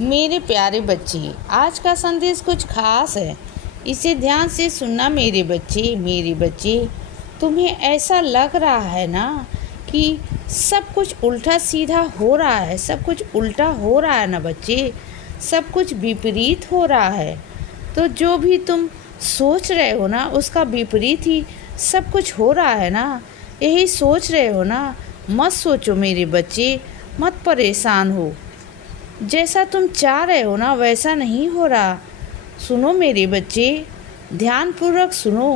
मेरे प्यारे बच्चे, आज का संदेश कुछ खास है। इसे ध्यान से सुनना मेरे बच्चे। तुम्हें ऐसा लग रहा है ना कि सब कुछ उल्टा सीधा हो रहा है, सब कुछ उल्टा हो रहा है ना बच्चे, सब कुछ विपरीत हो रहा है। तो जो भी तुम सोच रहे हो ना उसका विपरीत ही सब कुछ हो रहा है ना। यही सोच रहे हो ना। मत सोचो मेरे बच्चे, मत परेशान हो। जैसा तुम चाह रहे हो ना वैसा नहीं हो रहा। सुनो मेरे बच्चे, ध्यानपूर्वक सुनो।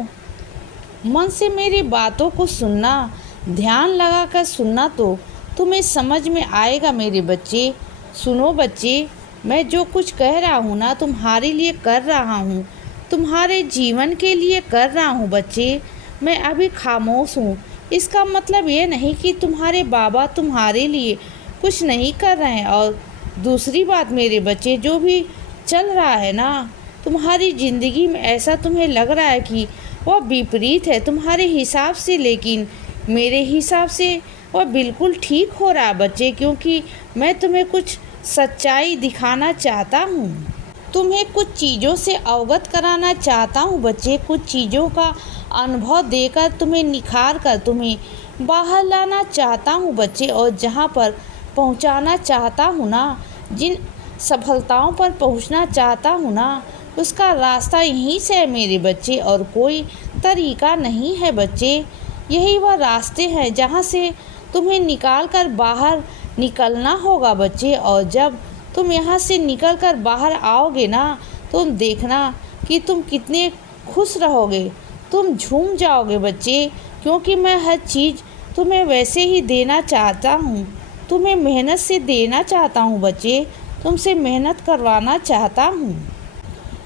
मन से मेरी बातों को सुनना, ध्यान लगाकर सुनना तो तुम्हें समझ में आएगा मेरे बच्चे। सुनो बच्चे, मैं जो कुछ कह रहा हूँ ना तुम्हारे लिए कर रहा हूँ, तुम्हारे जीवन के लिए कर रहा हूँ बच्चे। मैं अभी खामोश हूँ, इसका मतलब ये नहीं कि तुम्हारे बाबा तुम्हारे लिए कुछ नहीं कर रहे हैं। और दूसरी बात मेरे बच्चे, जो भी चल रहा है ना तुम्हारी ज़िंदगी में, ऐसा तुम्हें लग रहा है कि वह विपरीत है तुम्हारे हिसाब से, लेकिन मेरे हिसाब से वह बिल्कुल ठीक हो रहा है बच्चे। क्योंकि मैं तुम्हें कुछ सच्चाई दिखाना चाहता हूँ, तुम्हें कुछ चीज़ों से अवगत कराना चाहता हूँ बच्चे। कुछ चीज़ों का अनुभव देकर तुम्हें निखार कर तुम्हें बाहर लाना चाहता हूँ बच्चे। और जहाँ पर पहुँचाना चाहता हूँ ना, जिन सफलताओं पर पहुँचना चाहता हूँ ना, उसका रास्ता यहीं से है मेरे बच्चे, और कोई तरीका नहीं है बच्चे। यही वह रास्ते हैं जहाँ से तुम्हें निकाल कर बाहर निकलना होगा बच्चे। और जब तुम यहाँ से निकल कर बाहर आओगे ना, तुम देखना कि तुम कितने खुश रहोगे, तुम झूम जाओगे बच्चे। क्योंकि मैं हर चीज़ तुम्हें वैसे ही देना चाहता हूँ, तुम्हें मेहनत से देना चाहता हूँ बच्चे, तुमसे मेहनत करवाना चाहता हूँ।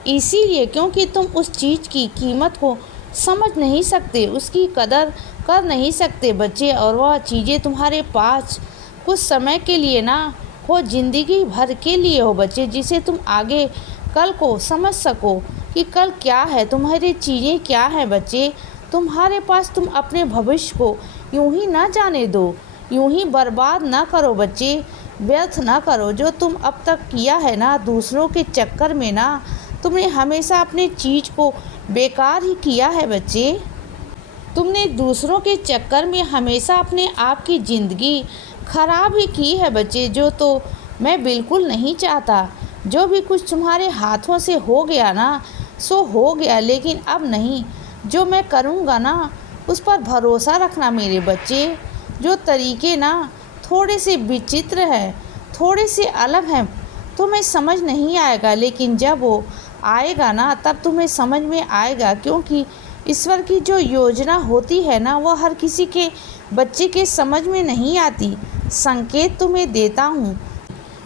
इसीलिए क्योंकि तुम उस चीज़ की कीमत को समझ नहीं सकते, उसकी कदर कर नहीं सकते बच्चे। और वह चीज़ें तुम्हारे पास कुछ समय के लिए ना हो, ज़िंदगी भर के लिए हो बच्चे, जिसे तुम आगे कल को समझ सको कि कल क्या है, तुम्हारी चीज़ें क्या हैं बच्चे। तुम्हारे पास, तुम अपने भविष्य को यूं ही ना जाने दो, यूं ही बर्बाद ना करो बच्चे, व्यर्थ ना करो। जो तुम अब तक किया है ना दूसरों के चक्कर में ना, तुमने हमेशा अपने चीज़ को बेकार ही किया है बच्चे। तुमने दूसरों के चक्कर में हमेशा अपने आप की ज़िंदगी खराब ही की है बच्चे, जो तो मैं बिल्कुल नहीं चाहता। जो भी कुछ तुम्हारे हाथों से हो गया ना सो हो गया, लेकिन अब नहीं। जो मैं करूँगा ना उस पर भरोसा रखना मेरे बच्चे। जो तरीके ना थोड़े से विचित्र हैं, थोड़े से अलग हैं, तुम्हें समझ नहीं आएगा, लेकिन जब वो आएगा ना तब तुम्हें समझ में आएगा। क्योंकि ईश्वर की जो योजना होती है ना, वो हर किसी के बच्चे के समझ में नहीं आती। संकेत तुम्हें देता हूँ,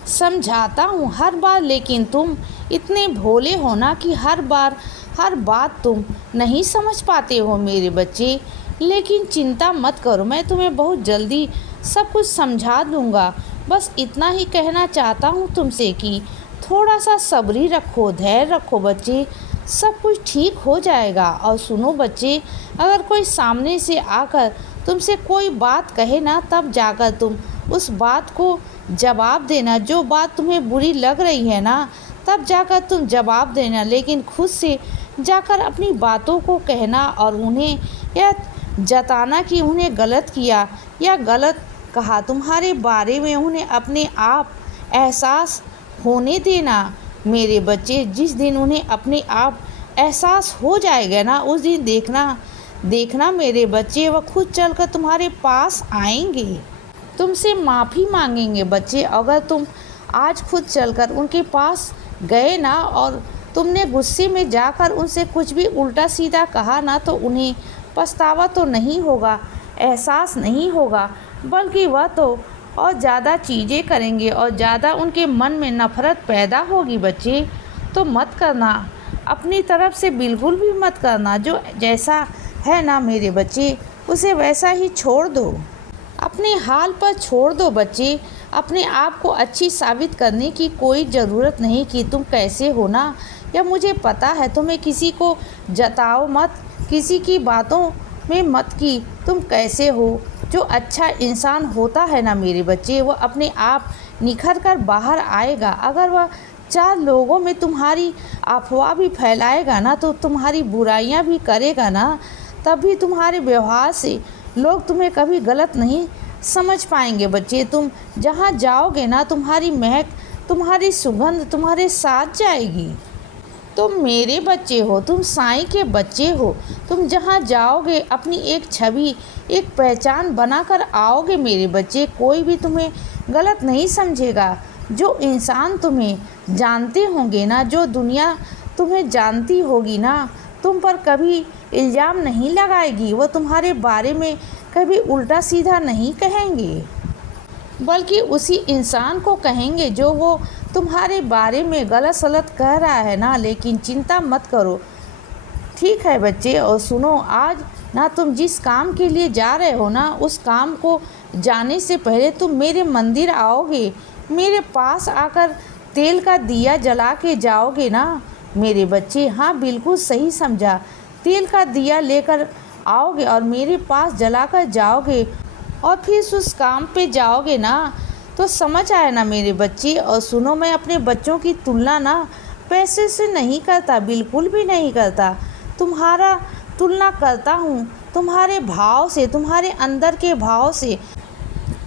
समझाता हूँ हर बार, लेकिन तुम इतने भोले हो ना कि हर बार हर बात तुम नहीं समझ पाते हो मेरे बच्चे। लेकिन चिंता मत करो, मैं तुम्हें बहुत जल्दी सब कुछ समझा दूँगा। बस इतना ही कहना चाहता हूँ तुमसे कि थोड़ा सा सब्र रखो, धैर्य रखो बच्चे, सब कुछ ठीक हो जाएगा। और सुनो बच्चे, अगर कोई सामने से आकर तुमसे कोई बात कहे ना, तब जाकर तुम उस बात को जवाब देना। जो बात तुम्हें बुरी लग रही है ना, तब जाकर तुम जवाब देना, लेकिन खुद से जाकर अपनी बातों को कहना और उन्हें यह जताना कि उन्हें गलत किया या गलत कहा। तुम्हारे बारे में उन्हें अपने आप एहसास होने देना मेरे बच्चे। जिस दिन उन्हें अपने आप एहसास हो जाएगा ना, उस दिन देखना मेरे बच्चे, वह खुद चलकर तुम्हारे पास आएंगे, तुमसे माफ़ी मांगेंगे बच्चे। अगर तुम आज खुद चलकर उनके पास गए ना और तुमने गुस्से में जाकर उनसे कुछ भी उल्टा सीधा कहा ना, तो उन्हें पछतावा तो नहीं होगा, एहसास नहीं होगा, बल्कि वह तो और ज़्यादा चीज़ें करेंगे और ज़्यादा उनके मन में नफ़रत पैदा होगी बच्चे। तो मत करना, अपनी तरफ से बिल्कुल भी मत करना। जो जैसा है ना मेरे बच्चे, उसे वैसा ही छोड़ दो, अपने हाल पर छोड़ दो बच्चे। अपने आप को अच्छी साबित करने की कोई ज़रूरत नहीं कि तुम कैसे हो ना, यह मुझे पता है। तुम्हें किसी को जताओ मत, किसी की बातों में मत कि तुम कैसे हो। जो अच्छा इंसान होता है ना मेरे बच्चे, वो अपने आप निखर कर बाहर आएगा। अगर वह 4 लोगों में तुम्हारी अफवाह भी फैलाएगा ना, तो तुम्हारी बुराइयां भी करेगा ना, तब भी तुम्हारे व्यवहार से लोग तुम्हें कभी गलत नहीं समझ पाएंगे बच्चे। तुम जहाँ जाओगे ना, तुम्हारी महक, तुम्हारी सुगंध तुम्हारे साथ जाएगी। तुम मेरे बच्चे हो, तुम साईं के बच्चे हो। तुम जहाँ जाओगे अपनी एक छवि, एक पहचान बनाकर आओगे मेरे बच्चे। कोई भी तुम्हें गलत नहीं समझेगा। जो इंसान तुम्हें जानते होंगे ना, जो दुनिया तुम्हें जानती होगी ना, तुम पर कभी इल्ज़ाम नहीं लगाएगी। वो तुम्हारे बारे में कभी उल्टा सीधा नहीं कहेंगे, बल्कि उसी इंसान को कहेंगे जो वो तुम्हारे बारे में गलत सलत कह रहा है ना। लेकिन चिंता मत करो, ठीक है बच्चे। और सुनो, आज ना तुम जिस काम के लिए जा रहे हो ना, उस काम को जाने से पहले तुम मेरे मंदिर आओगे, मेरे पास आकर तेल का दिया जला के जाओगे ना मेरे बच्चे। हाँ, बिल्कुल सही समझा। तेल का दिया लेकर आओगे और मेरे पास जलाकर जाओगे और फिर उस काम पे जाओगे ना, तो समझ आए ना मेरे बच्चे। और सुनो, मैं अपने बच्चों की तुलना ना पैसे से नहीं करता, बिल्कुल भी नहीं करता। तुम्हारा तुलना करता हूँ तुम्हारे भाव से, तुम्हारे अंदर के भाव से।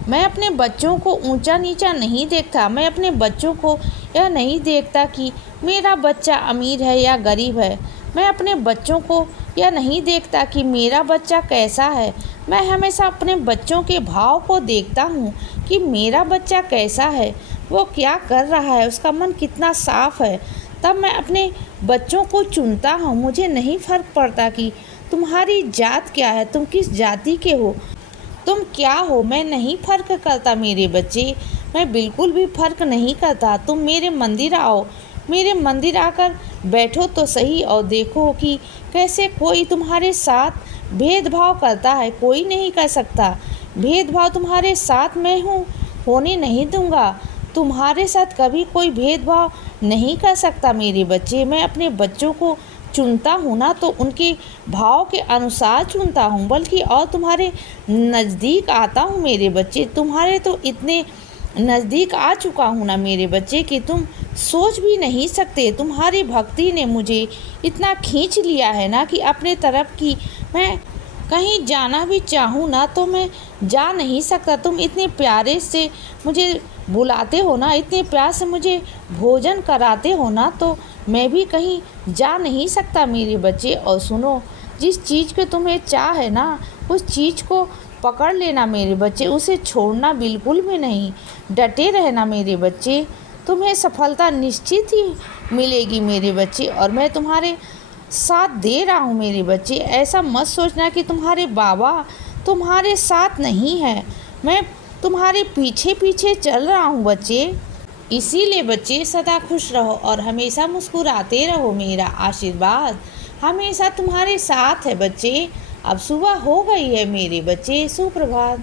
मैं अपने बच्चों को ऊंचा नीचा नहीं देखता। मैं अपने बच्चों को यह नहीं देखता कि मेरा बच्चा अमीर है या गरीब है। मैं अपने बच्चों को यह नहीं देखता कि मेरा बच्चा कैसा है। मैं हमेशा अपने बच्चों के भाव को देखता हूँ कि मेरा बच्चा कैसा है, वो क्या कर रहा है, उसका मन कितना साफ़ है। तब मैं अपने बच्चों को चुनता हूँ। मुझे नहीं फ़र्क पड़ता कि तुम्हारी जात क्या है, तुम किस जाति के हो, तुम क्या हो, मैं नहीं फ़र्क करता मेरे बच्चे। मैं बिल्कुल भी फ़र्क नहीं करता। तुम मेरे मंदिर आओ, मेरे मंदिर आकर बैठो तो सही और देखो कि कैसे कोई तुम्हारे साथ भेदभाव करता है। कोई नहीं कर सकता भेदभाव, तुम्हारे साथ मैं हूँ, होने नहीं दूँगा। तुम्हारे साथ कभी कोई भेदभाव नहीं कर सकता मेरे बच्चे। मैं अपने बच्चों को चुनता हूँ ना, तो उनके भाव के अनुसार चुनता हूँ, बल्कि और तुम्हारे नज़दीक आता हूँ मेरे बच्चे। तुम्हारे तो इतने नज़दीक आ चुका हूँ ना मेरे बच्चे कि तुम सोच भी नहीं सकते। तुम्हारी भक्ति ने मुझे इतना खींच लिया है ना कि अपने तरफ की मैं कहीं जाना भी चाहूँ ना तो मैं जा नहीं सकता। तुम इतने प्यारे से मुझे बुलाते हो ना, इतने प्यार से मुझे भोजन कराते हो ना, तो मैं भी कहीं जा नहीं सकता मेरे बच्चे। और सुनो, जिस चीज़ को तुम्हें चाह है ना, उस चीज़ को पकड़ लेना मेरे बच्चे, उसे छोड़ना बिल्कुल भी नहीं। डटे रहना मेरे बच्चे, तुम्हें सफलता निश्चित ही मिलेगी मेरे बच्चे। और मैं तुम्हारे साथ दे रहा हूँ मेरे बच्चे। ऐसा मत सोचना कि तुम्हारे बाबा तुम्हारे साथ नहीं है। मैं तुम्हारे पीछे पीछे चल रहा हूँ बच्चे। इसीलिए बच्चे सदा खुश रहो और हमेशा मुस्कुराते रहो। मेरा आशीर्वाद हमेशा तुम्हारे साथ है बच्चे। अब सुबह हो गई है मेरे बच्चे, सुप्रभात।